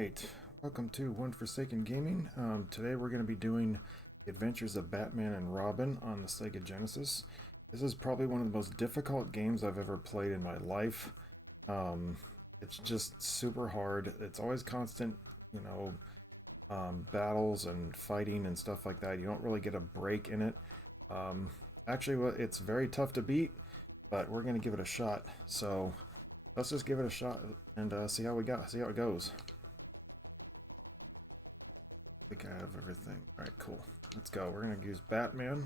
Alright, welcome to One Forsaken Gaming. Today we're going to be doing The Adventures of Batman and Robin on the Sega Genesis. This is probably one of the most difficult games I've ever played in my life. It's just super hard. It's always constant, battles and fighting and stuff like that. You don't really get a break in it. Actually, it's very tough to beat, but we're going to give it a shot. So let's just give it a shot and see how it goes. I think I have everything. Alright, cool. Let's go. We're going to use Batman.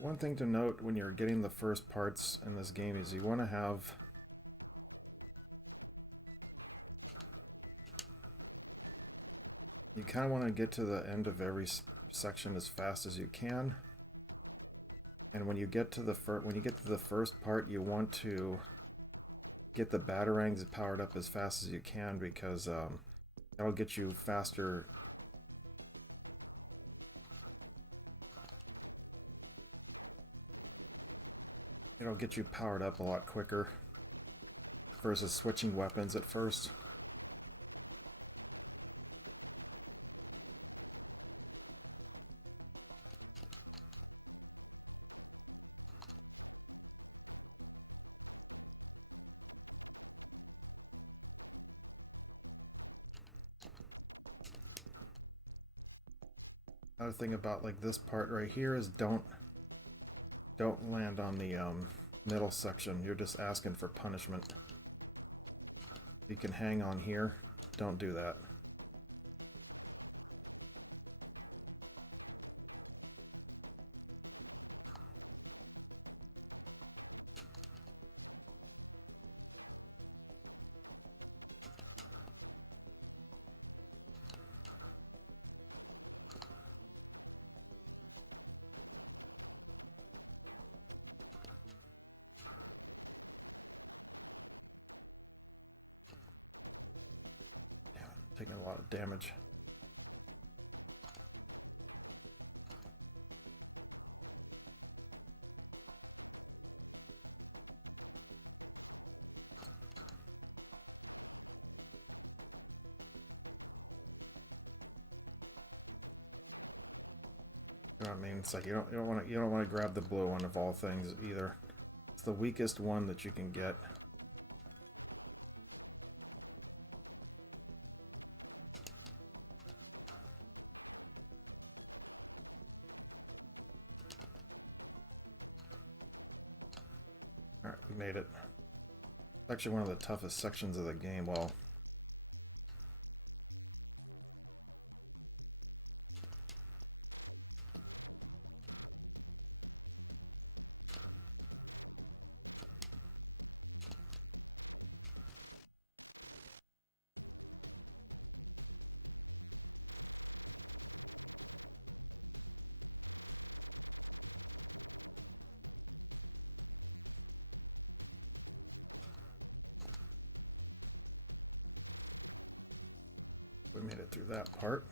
One thing to note when you're getting the first parts in this game is you want to have you kind of want to get to the end of every section as fast as you can. And when you get to the first part, you want to get the batarangs powered up as fast as you can, because that'll get you faster. It'll get you powered up a lot quicker versus switching weapons at first. Another thing about like this part right here is don't land on the middle section. You're just asking for punishment. You can hang on here. Don't do that. Taking a lot of damage. I mean, it's like you don't want to grab the blue one of all things either. It's the weakest one that you can get. Alright, we made it. Actually one of the toughest sections of the game. Well, we made it through that part.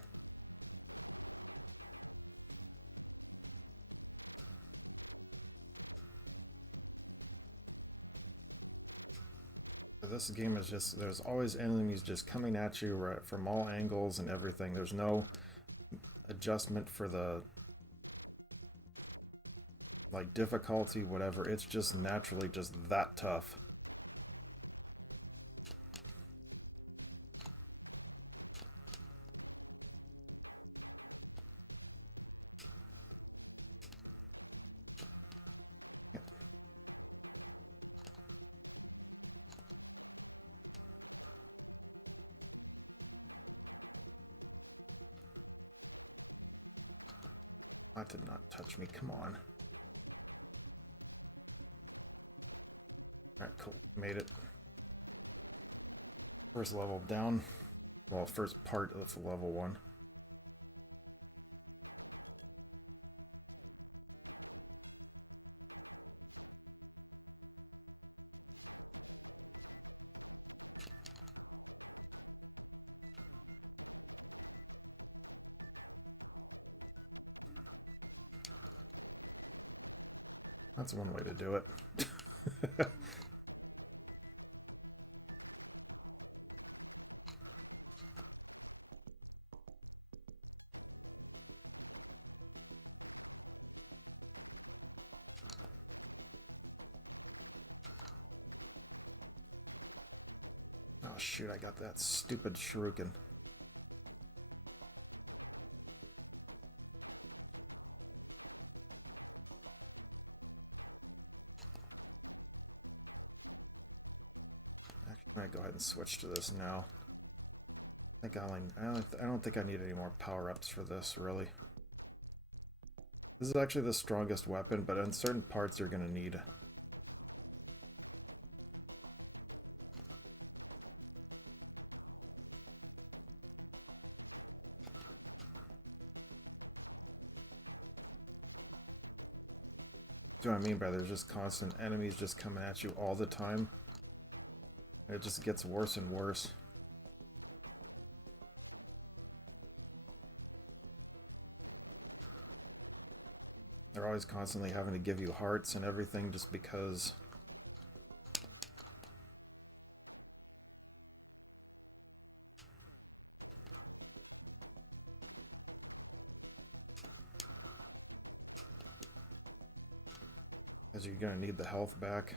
This game is just, there's always enemies just coming at you right from all angles and everything. There's no adjustment for the like difficulty, whatever. It's just naturally just that tough. That did not touch me, come on. Alright, cool, made it. First level down. Well, first part of level 1. That's one way to do it. Oh shoot, I got that stupid shuriken. I might go ahead and switch to this now. I don't think I need any more power-ups for this, really. This is actually the strongest weapon, but in certain parts you're gonna need. Do you know what I mean by there's just constant enemies just coming at you all the time? It just gets worse and worse. They're always constantly having to give you hearts and everything just because. Because you're gonna need the health back.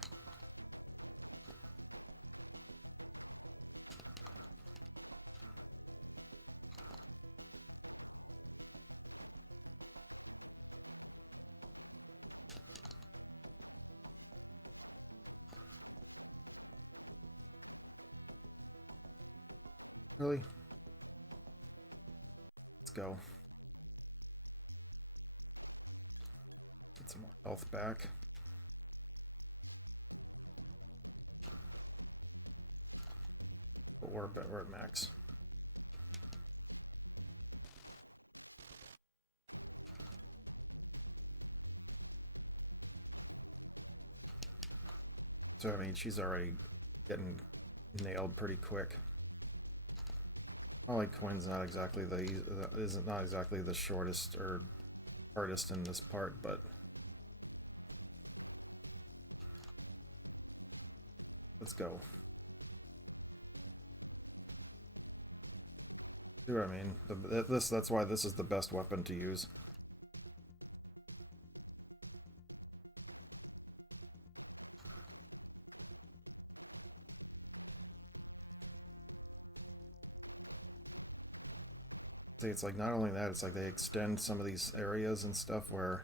Really? Let's go. Get some health back. But we're at max. So I mean, she's already getting nailed pretty quick. Like Quinn's not exactly the shortest or hardest in this part, but let's go. See what I mean? That's why this is the best weapon to use. It's like not only that, it's like they extend some of these areas and stuff where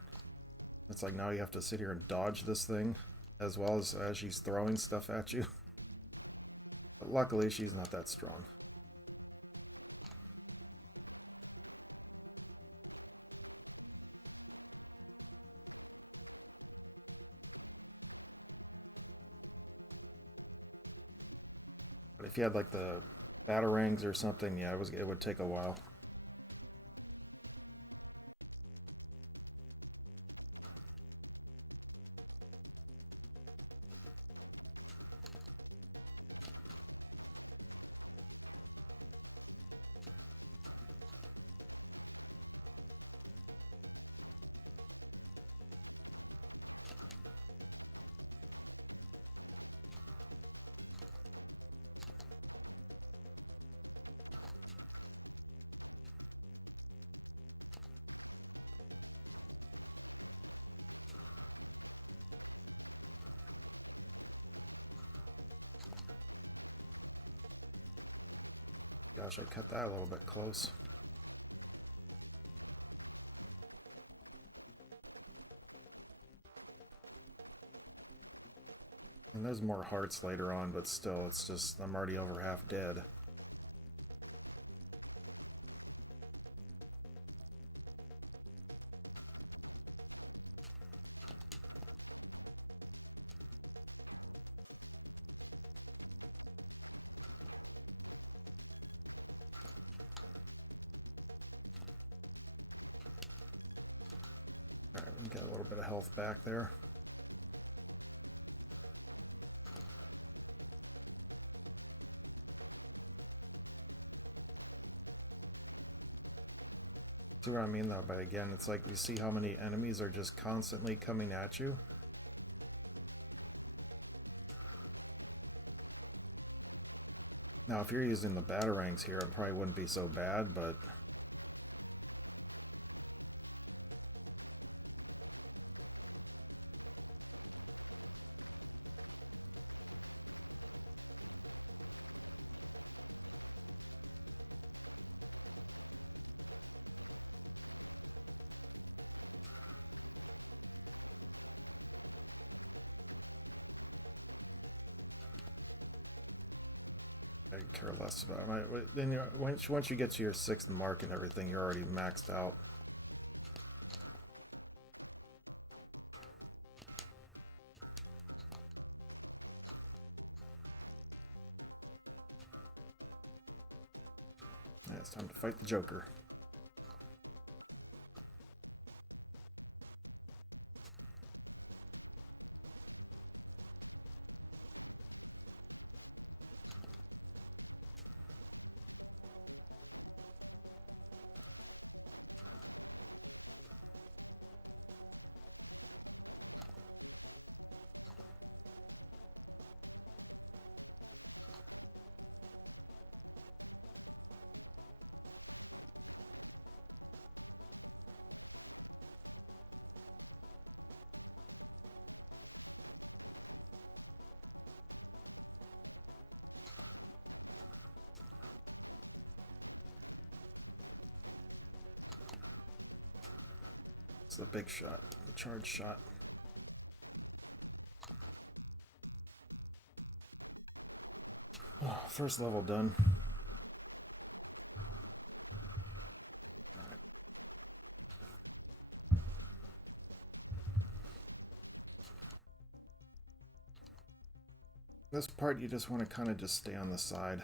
it's like now you have to sit here and dodge this thing as well as she's throwing stuff at you. But luckily she's not that strong. But if you had like the batarangs or something, yeah, it would take a while. Gosh, I cut that a little bit close. And there's more hearts later on, but still, it's just, I'm already over half dead. Get a little bit of health back there. See what I mean though? But again, it's like you see how many enemies are just constantly coming at you. Now, if you're using the batarangs here, it probably wouldn't be so bad, but care less about it. Then once you get to your 6th mark and everything, you're already maxed out. Yeah, it's time to fight the Joker. It's the big shot, the charge shot. Oh, first level done. This part you just want to kind of just stay on the side.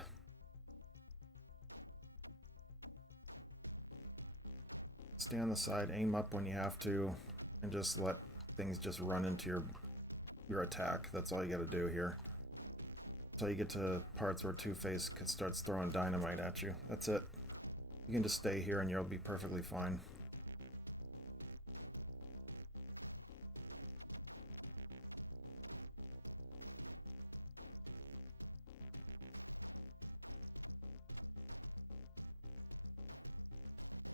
Stay on the side, aim up when you have to, and just let things just run into your attack. That's all you gotta do here. Until you get to parts where Two-Face starts throwing dynamite at you. That's it. You can just stay here and you'll be perfectly fine.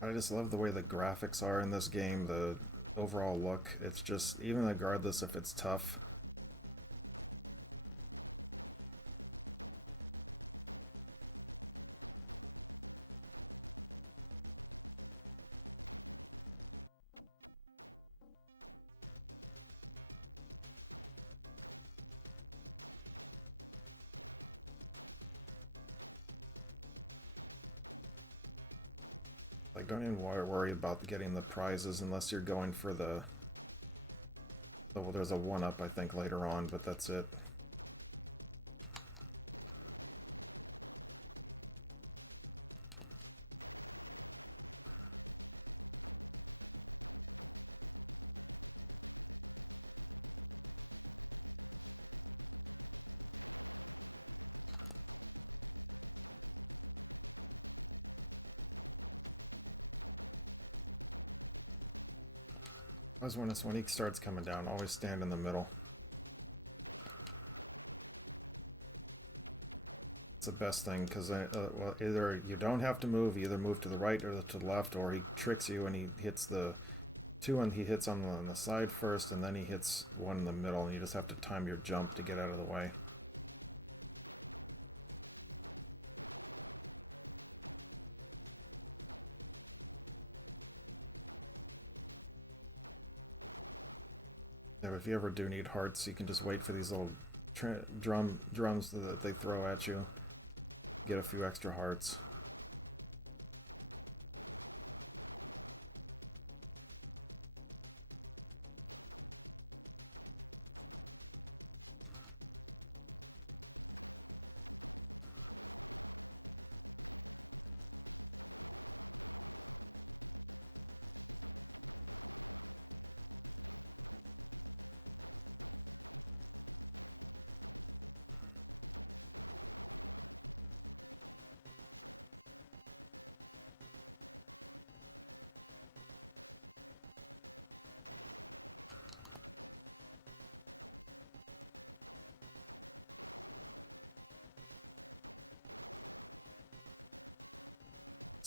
I just love the way the graphics are in this game, the overall look. It's just, even regardless if it's tough. Like, don't even worry about getting the prizes unless you're going for the... Oh, well, there's a 1-up, I think, later on, but that's it. Always when he starts coming down, always stand in the middle. It's the best thing, because well, either you don't have to move, you either move to the right or to the left, or he tricks you and he hits the 2 and he hits on the side first, and then he hits 1 in the middle, and you just have to time your jump to get out of the way. If you ever do need hearts, you can just wait for these little drums that they throw at you. Get a few extra hearts.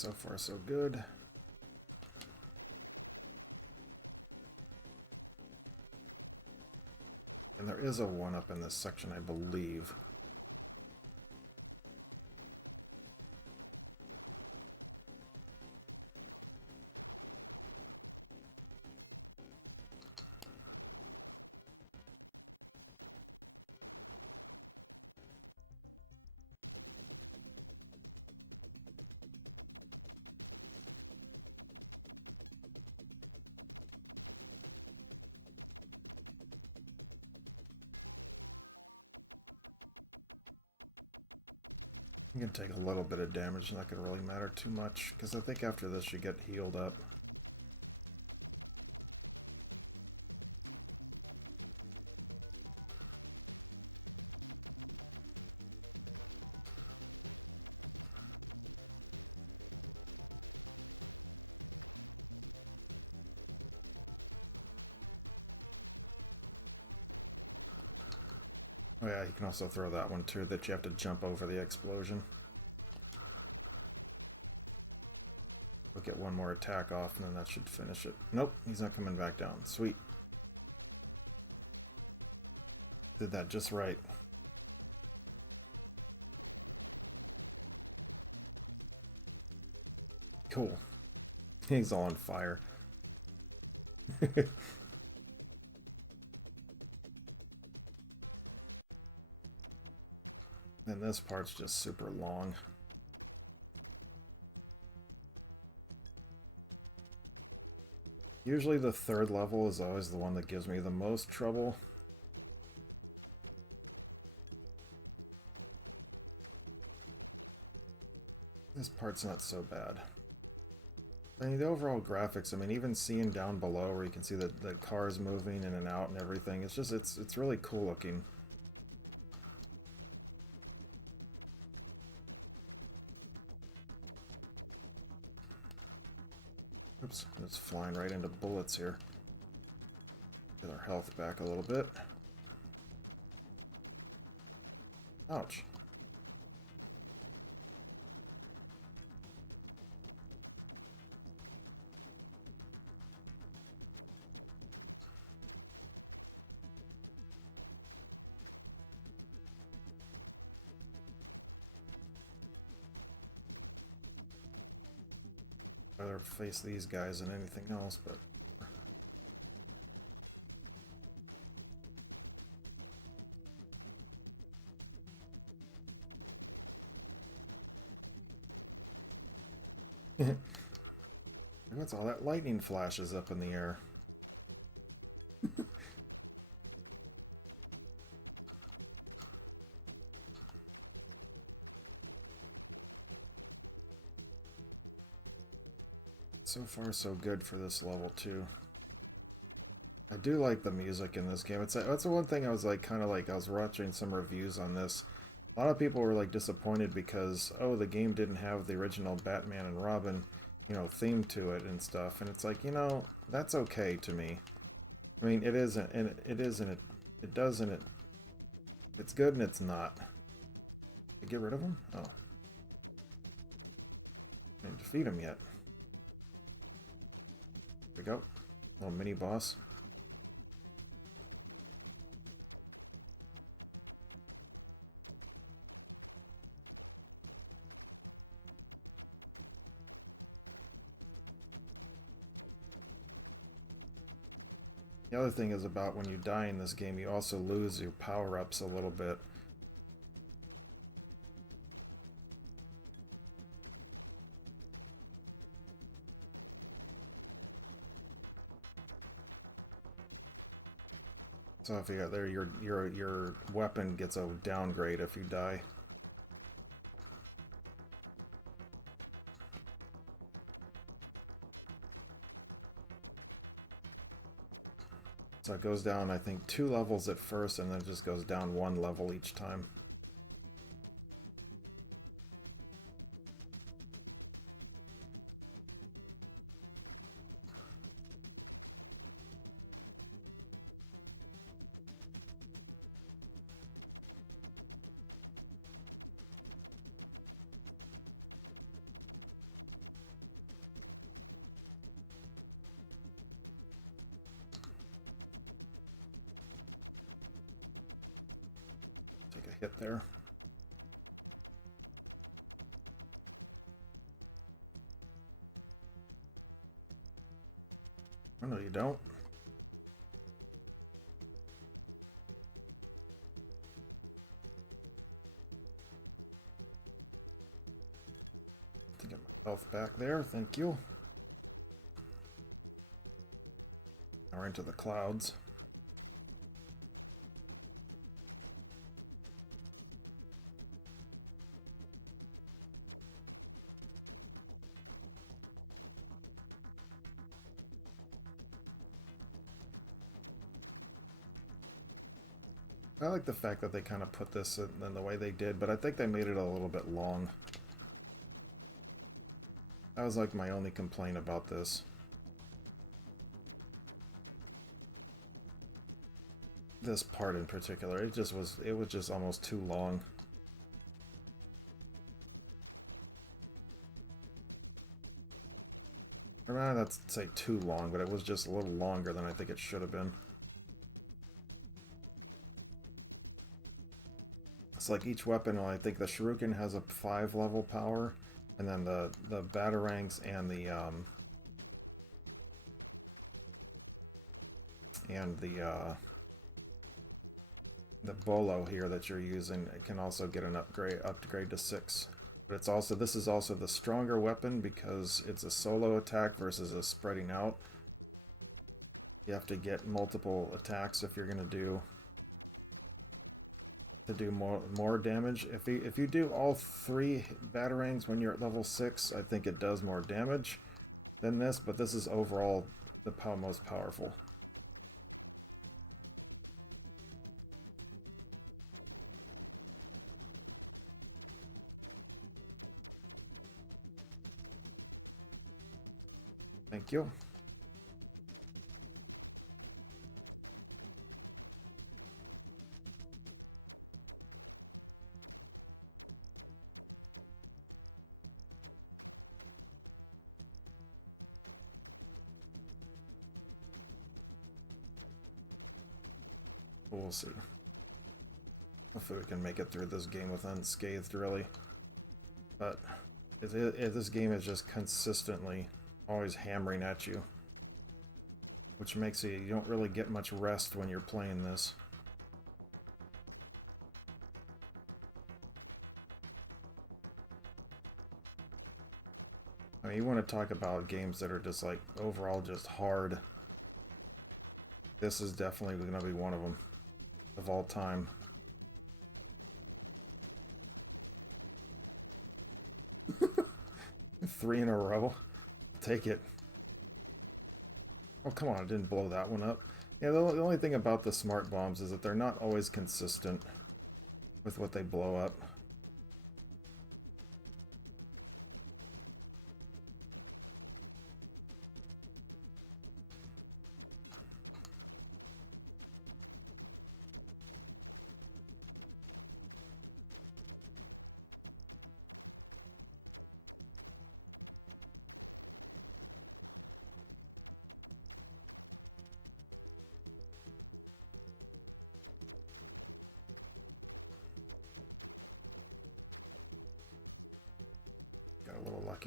So far, so good. And there is a one-up in this section, I believe. You can take a little bit of damage, not going to really matter too much, because I think after this you get healed up. Oh yeah, you can also throw that one too, that you have to jump over the explosion. We'll get one more attack off and then that should finish it. Nope, he's not coming back down. Sweet. Did that just right. Cool. He's all on fire. And this part's just super long. Usually the third level is always the one that gives me the most trouble. This part's not so bad. I mean, the overall graphics, I mean, even seeing down below where you can see the cars moving in and out and everything, it's just, it's really cool looking. Oops, it's flying right into bullets here. Get our health back a little bit. Ouch. Rather face these guys than anything else, but what's all that lightning flashes up in the air? So far, so good for this level too. I do like the music in this game. That's the one thing I was like, kind of like, I was watching some reviews on this. A lot of people were like disappointed because, oh, the game didn't have the original Batman and Robin, you know, theme to it and stuff. And it's like, you know, that's okay to me. I mean, it isn't, and it isn't. It doesn't. It's good and it's not. Get rid of him? Oh, didn't defeat him yet. Go. Oh, mini boss. The other thing is about when you die in this game, you also lose your power-ups a little bit. So if you got there, your weapon gets a downgrade if you die. So it goes down, I think, 2 levels at first, and then it just goes down 1 level each time. get there. Oh, no, you don't. Get health back there, thank you. Now we're into the clouds. I like the fact that they kind of put this in the way they did, but I think they made it a little bit long. That was like my only complaint about this. This part in particular, it was just almost too long. Or that's say too long, but it was just a little longer than I think it should have been. It's like each weapon, I think the Shuriken has a 5-level power, and then the Batarangs and the Bolo here that you're using, it can also get an upgrade to 6. But it's also, this is also the stronger weapon because it's a solo attack versus a spreading out. You have to get multiple attacks if you're gonna do more damage. If you do all 3 Batarangs when you're at level 6, I think it does more damage than this, but this is overall the most powerful. Thank you. We'll see. Hopefully we can make it through this game with unscathed, really. But this game is just consistently always hammering at you, which makes you don't really get much rest when you're playing this. I mean, you want to talk about games that are just like overall just hard. This is definitely going to be one of them of all time. Three in a row. Take it. Oh, come on, I didn't blow that one up. Yeah, the only thing about the smart bombs is that they're not always consistent with what they blow up.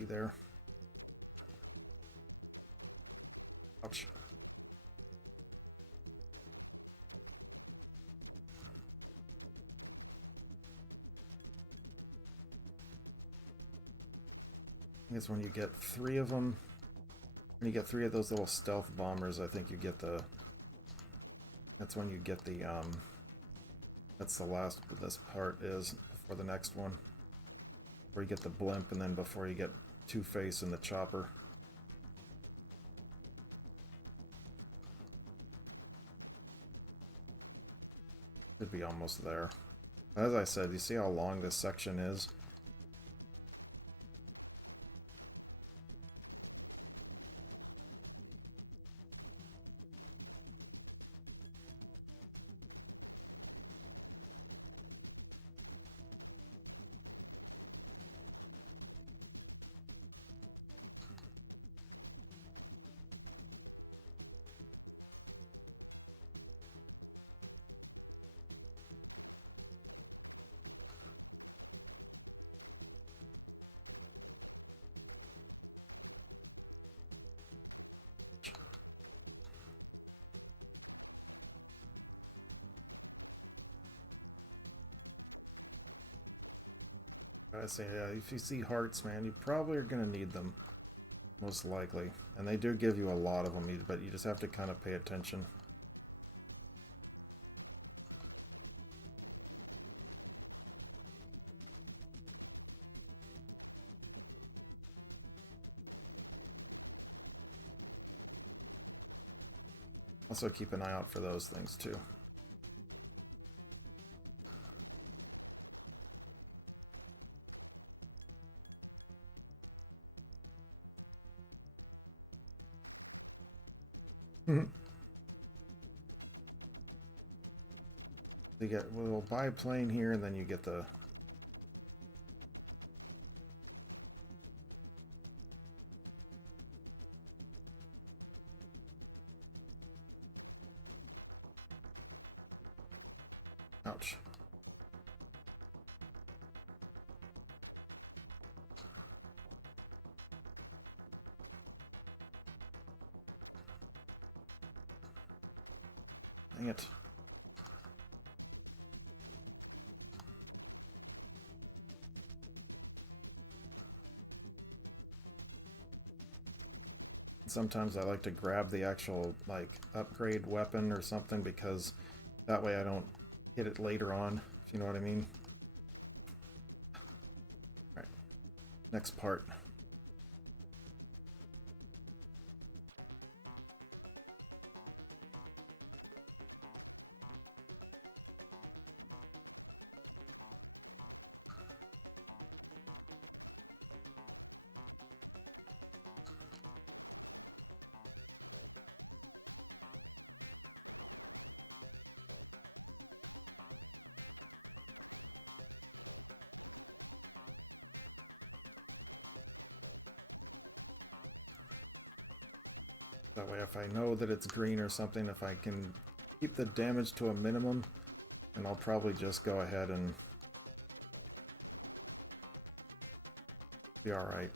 There. Ouch. I guess when you get 3 of them, when you get 3 of those little stealth bombers, I think you get the, that's when you get the, that's the last, this part is, for the next one. Where you get the blimp, and then before you get Two-Face and the chopper. Could be almost there. As I said, you see how long this section is? I say, if you see hearts, man, you probably are going to need them. Most likely. And they do give you a lot of them, but you just have to kind of pay attention. Also keep an eye out for those things too. You get a little biplane here, and then you get the ouch. Dang it. Sometimes I like to grab the actual, like, upgrade weapon or something, because that way I don't hit it later on, if you know what I mean. Alright, next part. That way if I know that it's green or something, if I can keep the damage to a minimum, and I'll probably just go ahead and be alright.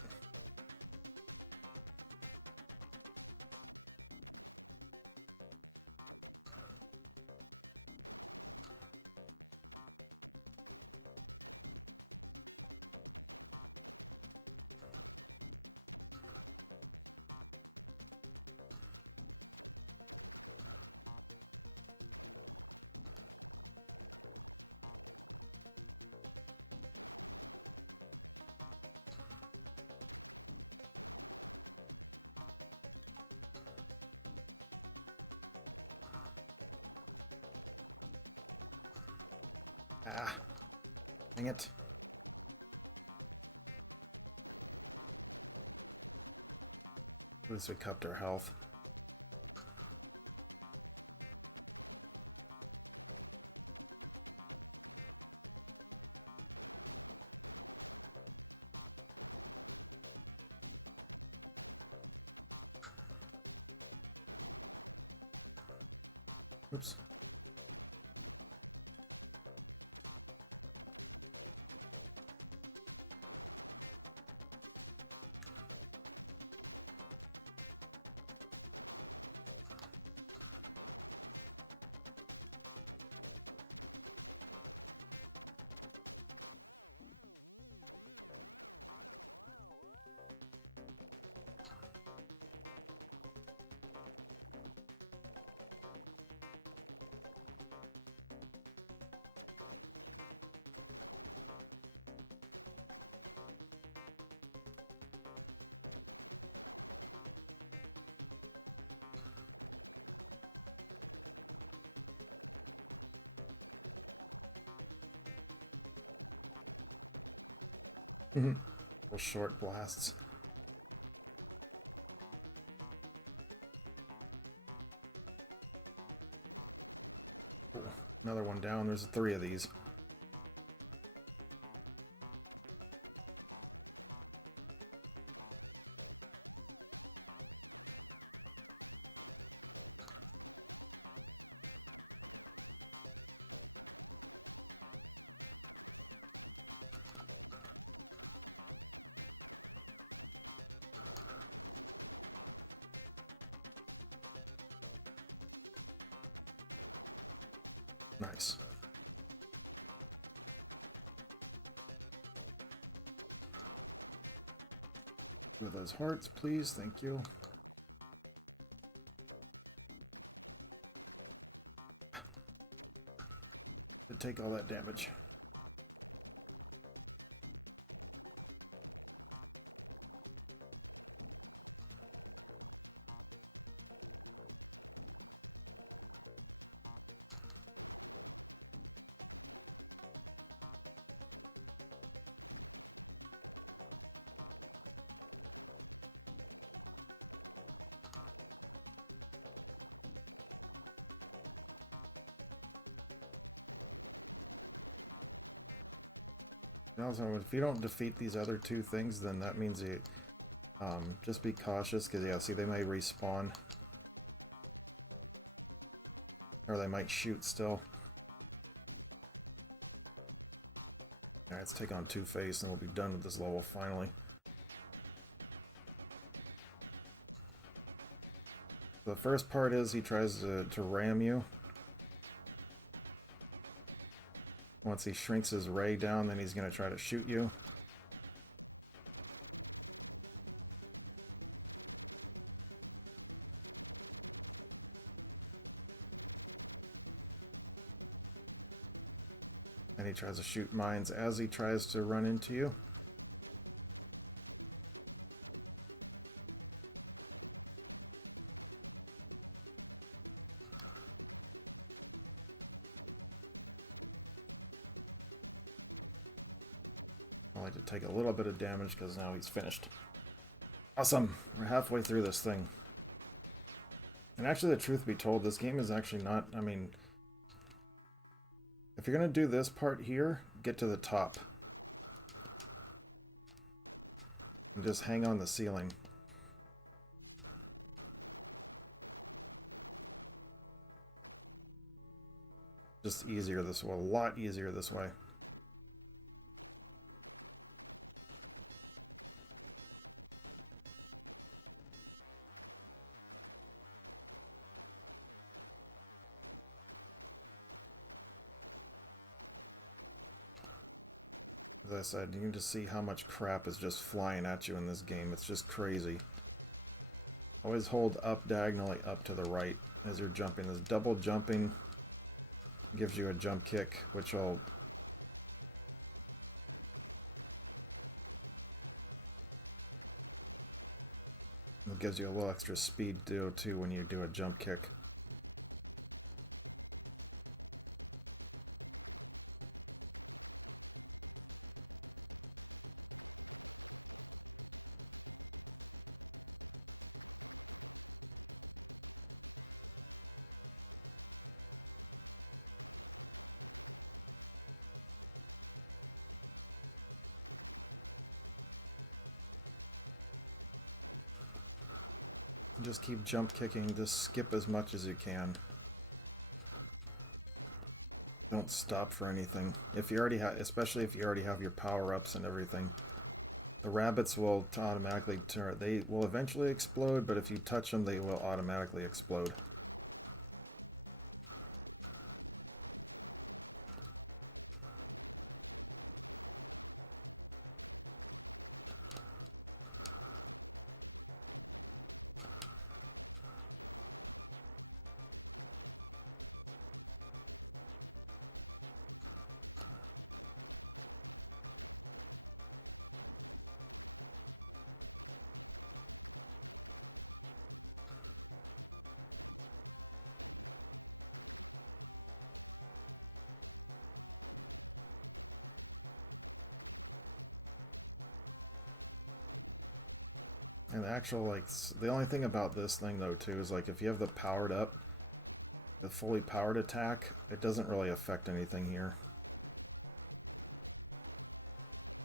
Ah, dang it. At least we kept our health. Oops. Little short blasts. Another one down. There's 3 of these. Nice. his hearts, please. Thank you. To take all that damage. Also, if you don't defeat these other two things, then that means you just be cautious, because yeah, see, they may respawn, or they might shoot still. Alright, let's take on Two-Face and we'll be done with this level finally. The first part is he tries to ram you. Once he shrinks his ray down, then he's going to try to shoot you. And he tries to shoot mines as he tries to run into you. Take a little bit of damage because now he's finished. Awesome! We're halfway through this thing. And actually, the truth be told, this game is actually not, I mean, if you're going to do this part here, get to the top. And just hang on the ceiling. Just easier this way, a lot easier this way. As I said, you can just see how much crap is just flying at you in this game. It's just crazy. Always hold up diagonally up to the right as you're jumping. This double jumping gives you a jump kick, which will gives you a little extra speed too when you do a jump kick. Just keep jump kicking, just skip as much as you can. Don't stop for anything. If you already have, especially if you already have your power-ups and everything. The rabbits will automatically turn, they will eventually explode, but if you touch them, they will automatically explode. And actual, like, the only thing about this thing though too is like if you have the powered up, the fully powered attack, it doesn't really affect anything here.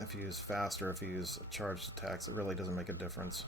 If you use fast or if you use charged attacks, it really doesn't make a difference.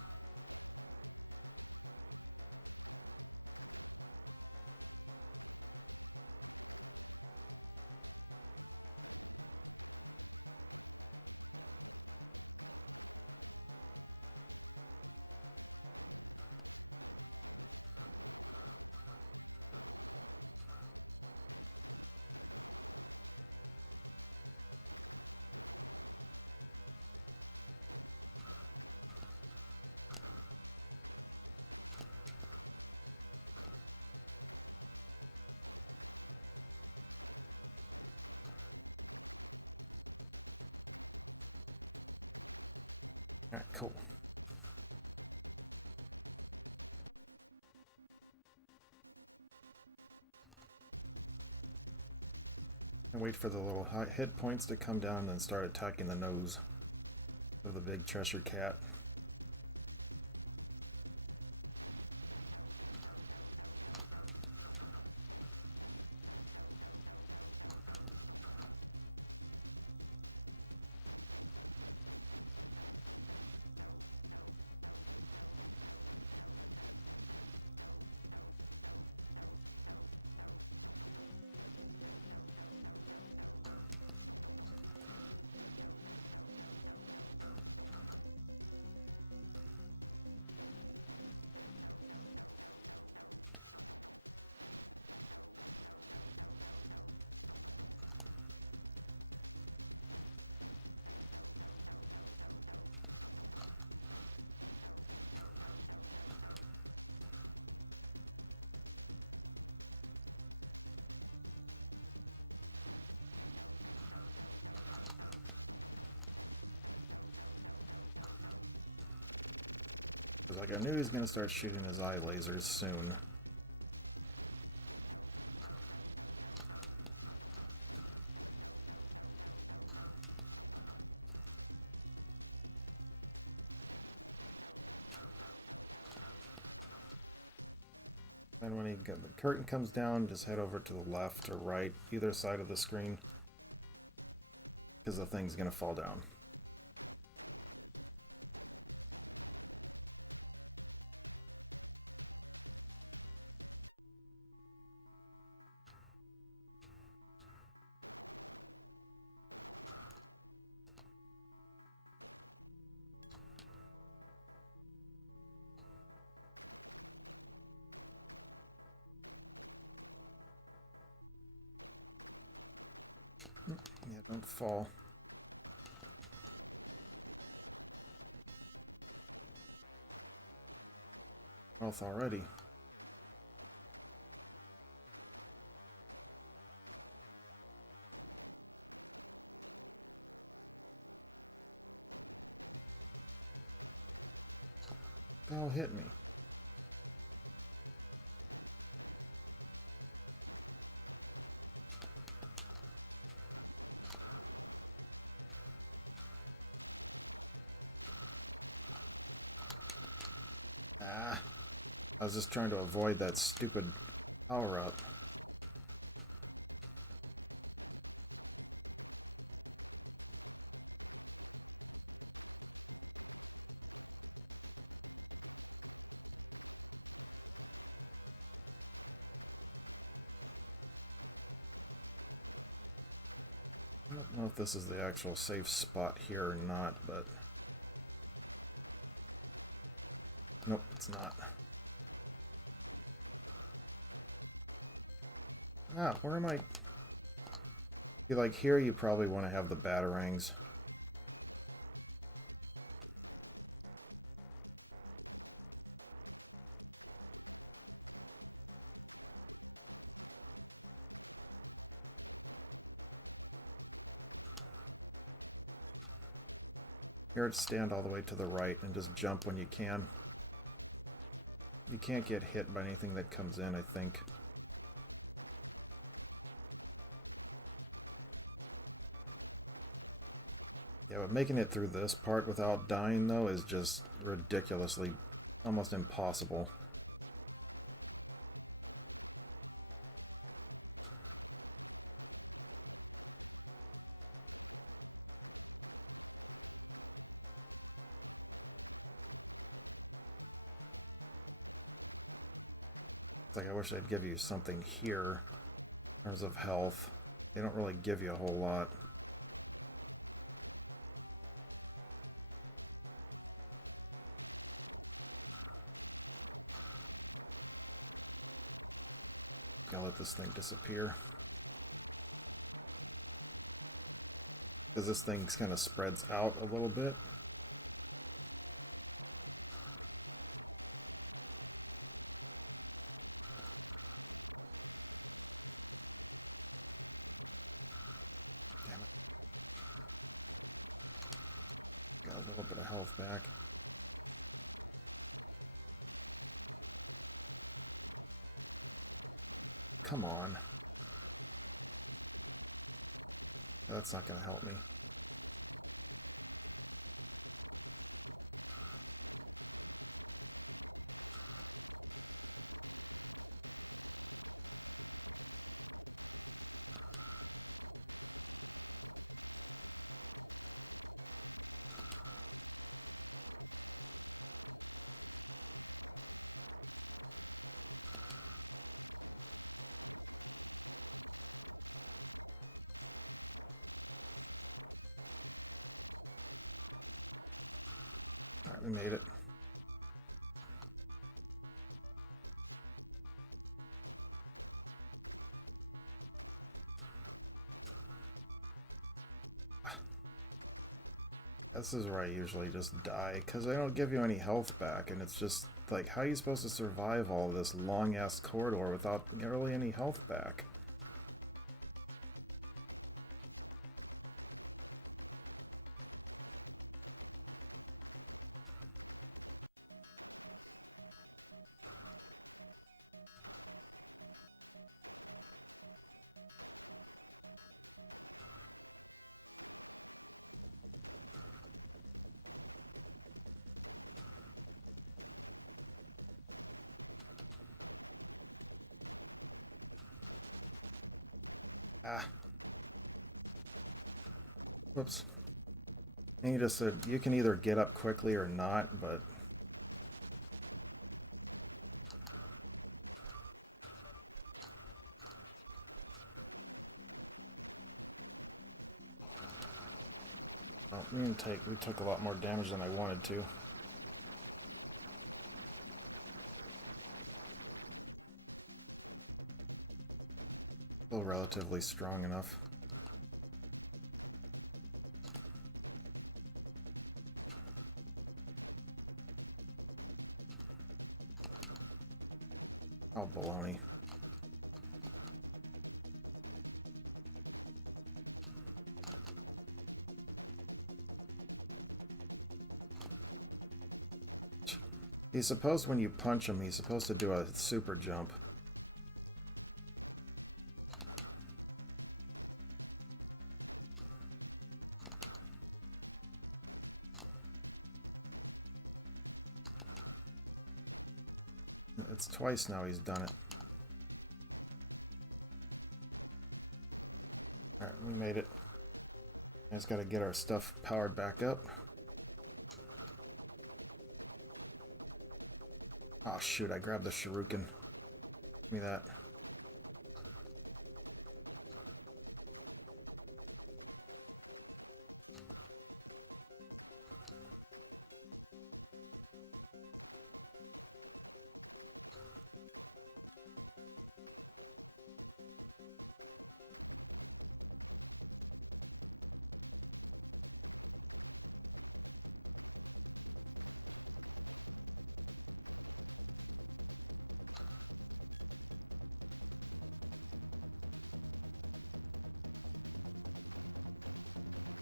Cool. And wait for the little hit points to come down and start attacking the nose of the big Cheshire Cat. Like I knew he was going to start shooting his eye lasers soon. And when the curtain comes down, just head over to the left or right, either side of the screen, because the thing's going to fall down. Yeah, don't fall. Health already. Oh, hit me. I was just trying to avoid that stupid power-up. I don't know if this is the actual safe spot here or not, but... Nope, it's not. Ah, where am I? You like here, you probably want to have the batarangs. Here, stand all the way to the right and just jump when you can. You can't get hit by anything that comes in, I think. Yeah, but making it through this part without dying, though, is just ridiculously, almost impossible. It's like I wish I'd give you something here in terms of health. They don't really give you a whole lot. I'll let this thing disappear. Because this thing kind of spreads out a little bit. A little bit of health back. That's not gonna help me. We made it. This is where I usually just die, because they don't give you any health back, and it's just, like, how are you supposed to survive all this long-ass corridor without really any health back? Ah. Whoops. And you just said you can either get up quickly or not, but... We took a lot more damage than I wanted to. Still relatively strong enough. Oh, baloney. He's supposed, when you punch him, he's supposed to do a super jump. It's twice now he's done it. Alright, we made it. Just gotta get our stuff powered back up. Oh shoot, I grabbed the shuriken. Give me that.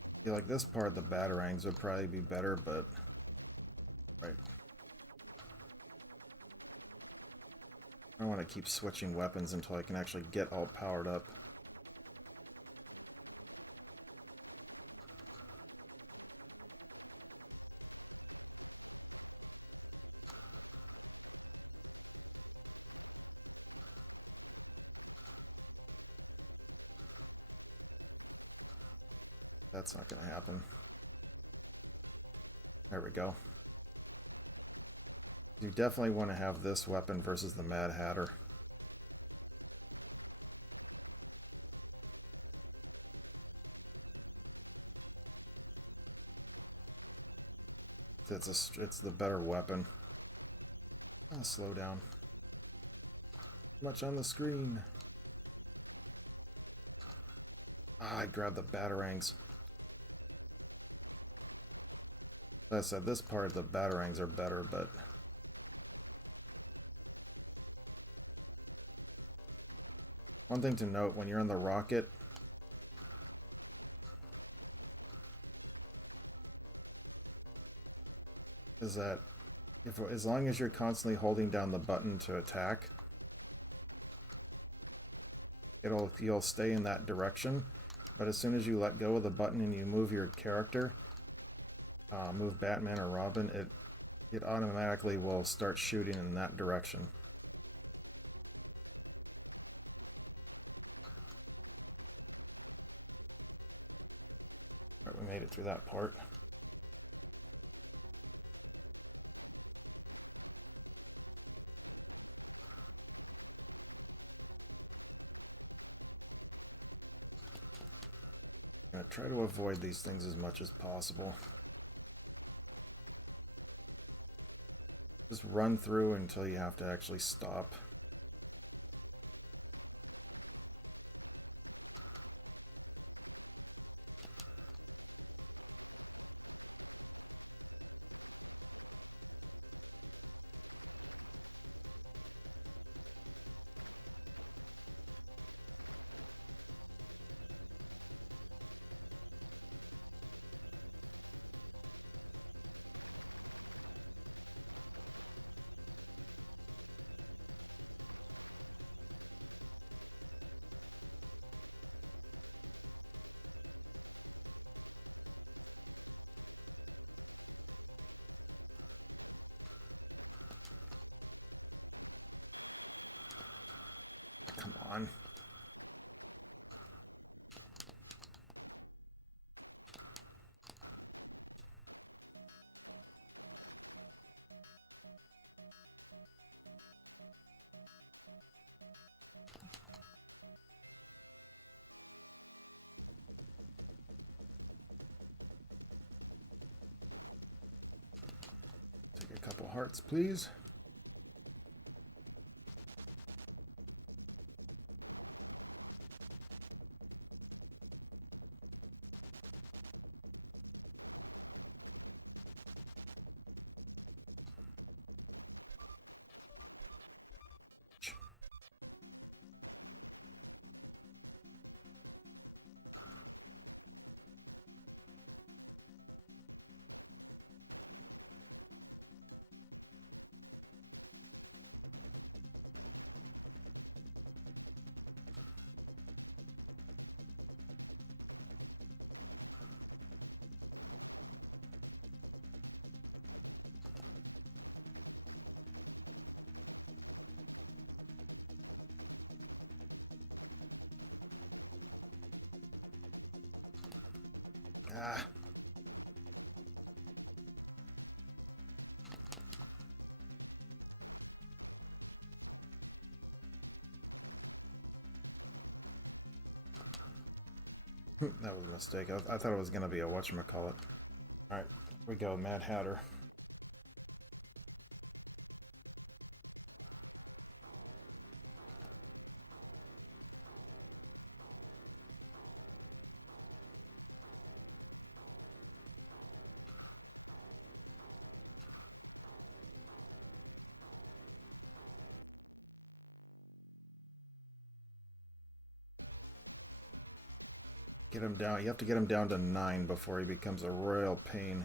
I feel like this part, the batarangs would probably be better, but... Right. I want to keep switching weapons until I can actually get all powered up. That's not going to happen. There we go. You definitely want to have this weapon versus the Mad Hatter. It's the better weapon. I'll slow down. Much on the screen. Ah, I grabbed the batarangs. As I said, this part of the batarangs are better, but... One thing to note, when you're in the rocket, is that as long as you're constantly holding down the button to attack, you'll stay in that direction. but as soon as you let go of the button and you move your character, move Batman or Robin, it automatically will start shooting in that direction. Right, we made it through that part. Try to avoid these things as much as possible. Just run through until you have to actually stop. On. Take a couple hearts, please. Ah. That was a mistake. I thought it was going to be a whatchamacallit. Alright, we go, Mad Hatter. Get him down. You have to get him down to 9 before he becomes a royal pain.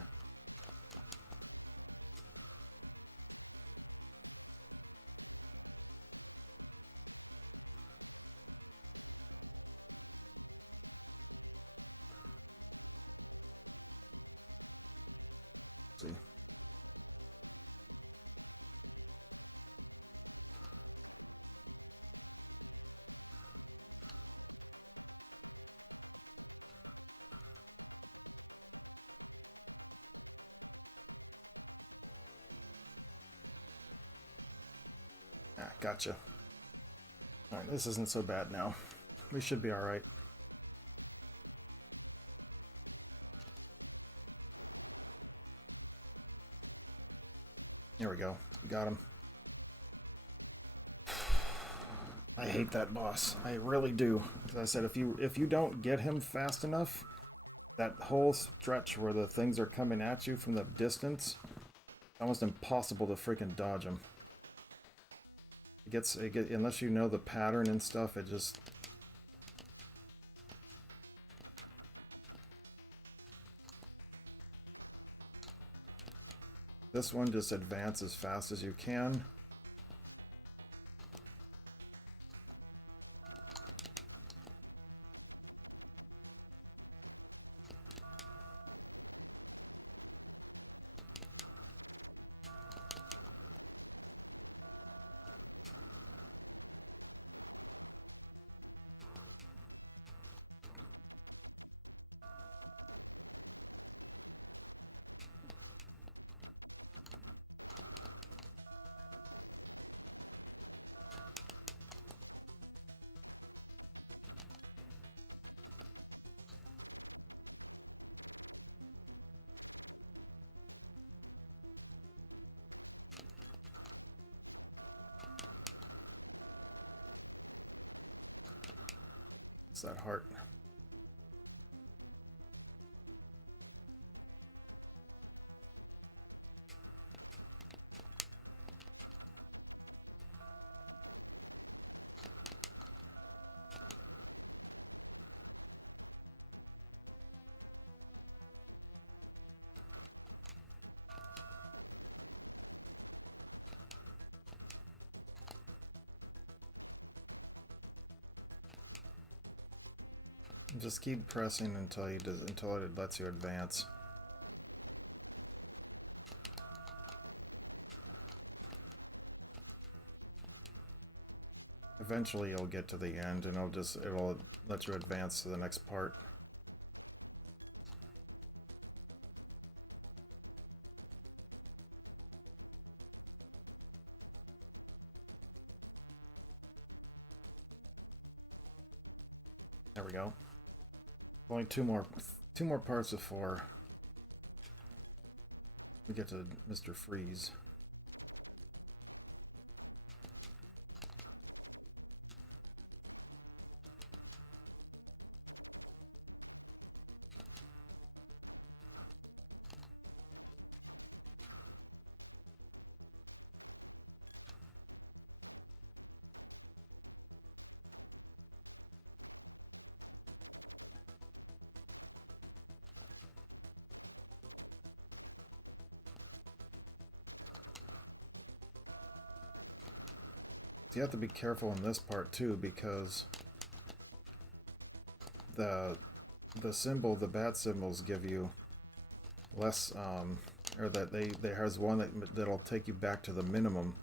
Gotcha. Alright, this isn't so bad now. We should be alright. Here we go. Got him. I hate that boss. I really do. As I said, if you don't get him fast enough, that whole stretch where the things are coming at you from the distance, almost impossible to freaking dodge them. Unless you know the pattern and stuff, it just... This one just advance as fast as you can. that heart. Just keep pressing until it lets you advance. Eventually you'll get to the end and it'll let you advance to the next part. There we go. Only two more parts before we get to Mr. Freeze. You have to be careful in this part too, because the bat symbols give you less, or that there has one that'll take you back to the minimum.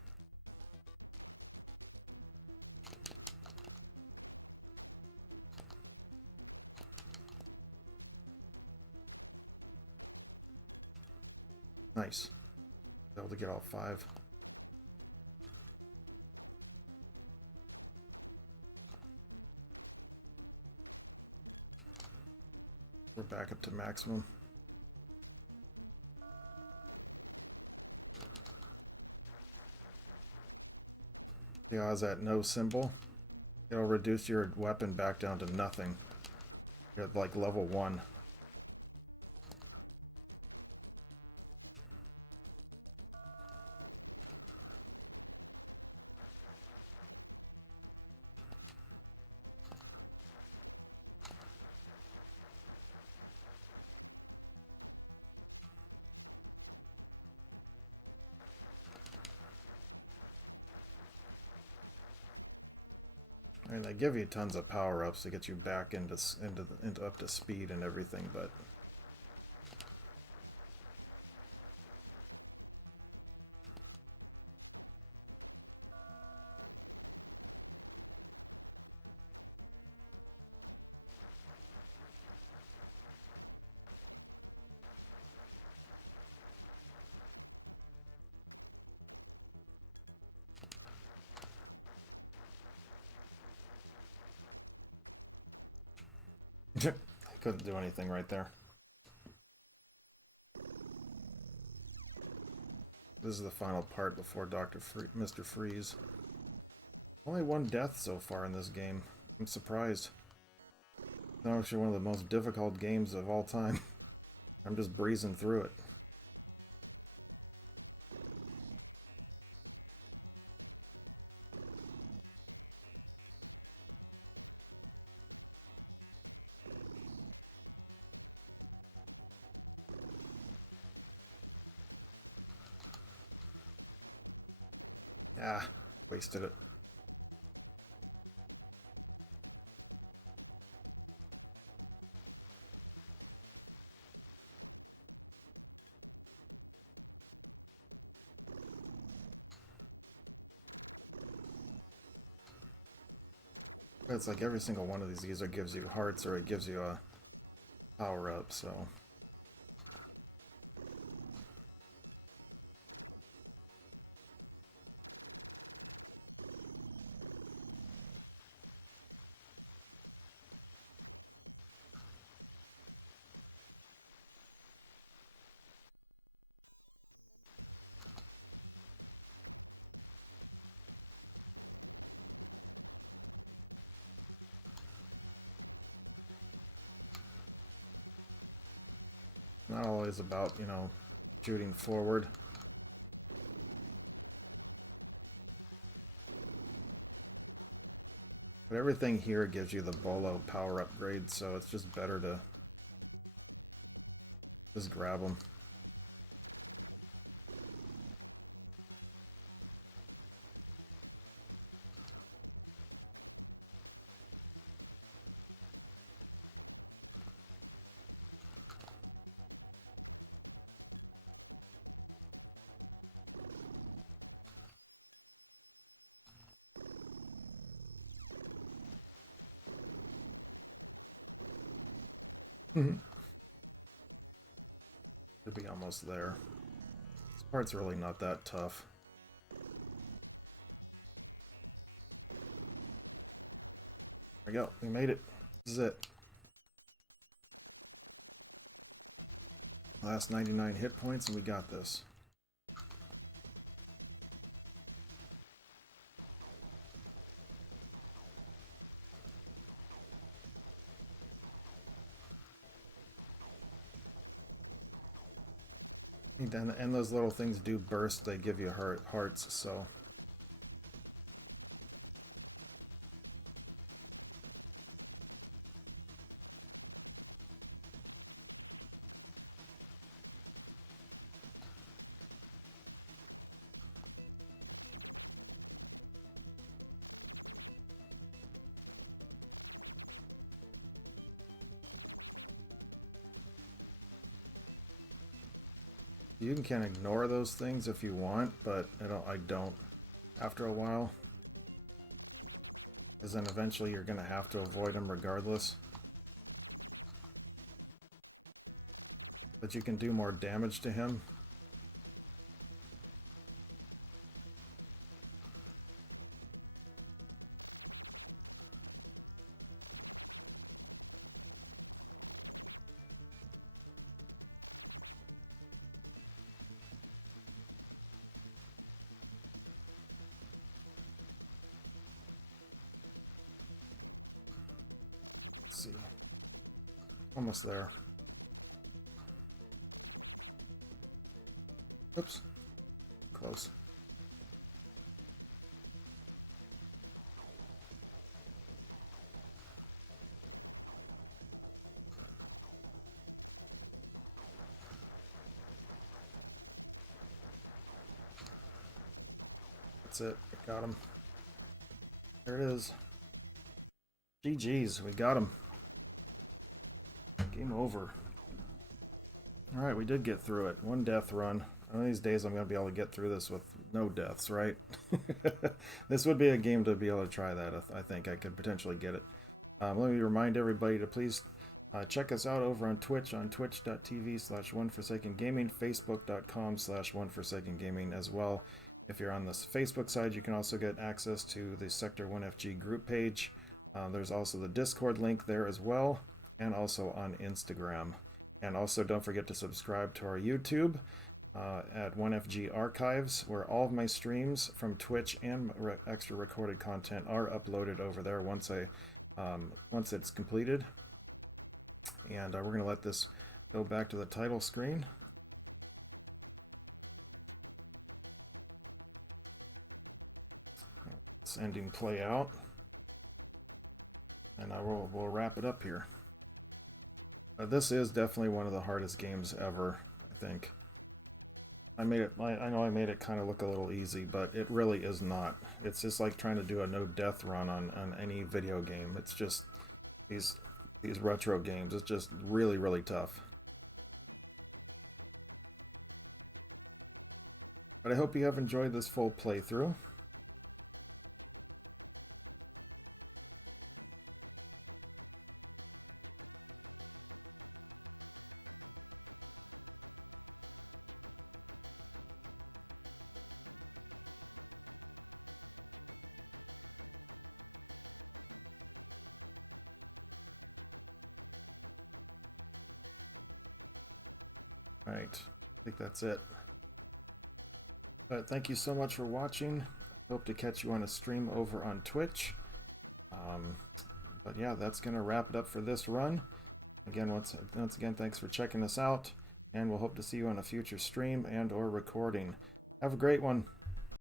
Nice. Be able to get all 5. We're back up to maximum. The odds at no symbol, it'll reduce your weapon back down to nothing. At like level 1. And they give you tons of power-ups to get you back into up to speed and everything, but I couldn't do anything right there. This is the final part before Mr. Freeze. Only 1 death so far in this game. I'm surprised. Not actually one of the most difficult games of all time. I'm just breezing through it. Ah, wasted it. It's like every single one of these either gives you hearts or it gives you a power up, so. is about, you know, shooting forward. But everything here gives you the Bolo power upgrade, so it's just better to just grab them. Should be almost there. This part's really not that tough. There we go. We made it. This is it. Last 99 hit points and we got this. And those little things do burst, they give you hearts, so... You can ignore those things if you want, but I don't after a while. Because then eventually you're going to have to avoid them regardless. But you can do more damage to him. Almost there. Oops. Close. That's it. Got him. There it is. GG's. We got him. Game over. Alright, we did get through it. One death run. One of these days I'm going to be able to get through this with no deaths, right? This would be a game to be able to try that. I think I could potentially get it. Let me remind everybody to please check us out over on Twitch, on twitch.tv/OneForsakenGaming, facebook.com/OneForsakenGaming as well. If you're on this Facebook side, you can also get access to the Sector 1FG group page. There's also the Discord link there as well, and also on Instagram. And also don't forget to subscribe to our YouTube at 1FG Archives, where all of my streams from Twitch and extra recorded content are uploaded over there once it's completed. And we're going to let this go back to the title screen. It's ending play out. And we'll wrap it up here. This is definitely one of the hardest games ever, I think. I know I made it kind of look a little easy, but it really is not. It's just like trying to do a no-death run on any video game. It's just these retro games. It's just really, really tough. But I hope you have enjoyed this full playthrough. Alright, I think that's it. But thank you so much for watching. Hope to catch you on a stream over on Twitch. But yeah, that's going to wrap it up for this run. Again, once again, thanks for checking us out. and we'll hope to see you on a future stream and or recording. Have a great one.